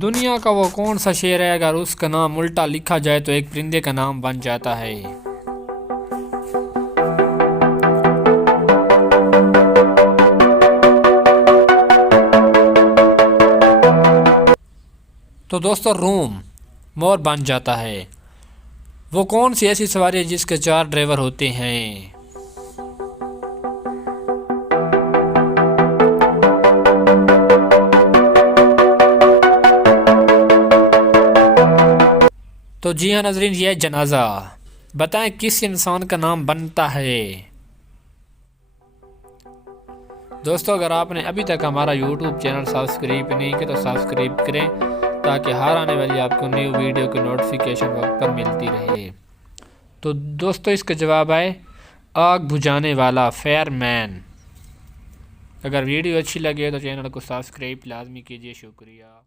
दुनिया का वो कौन सा शेर है अगर उसका नाम उल्टा लिखा जाए तो एक परिंदे का नाम बन जाता है। तो दोस्तों रोम मोर बन जाता है। वो कौन सी ऐसी सवारी है जिसके 4 ड्राइवर होते हैं। तो जी हाँ नाज़रीन, ये है जनाजा। बताएं किस इंसान का नाम बनता है। दोस्तों अगर आपने अभी तक हमारा YouTube चैनल सब्सक्राइब नहीं किया तो सब्सक्राइब करें ताकि हर आने वाली आपको न्यू वीडियो की नोटिफिकेशन वक्त पर मिलती रहे। तो दोस्तों इसका जवाब है आग बुझाने वाला, फायरमैन। अगर वीडियो अच्छी लगे तो चैनल को सब्सक्राइब लाजमी कीजिए। शुक्रिया।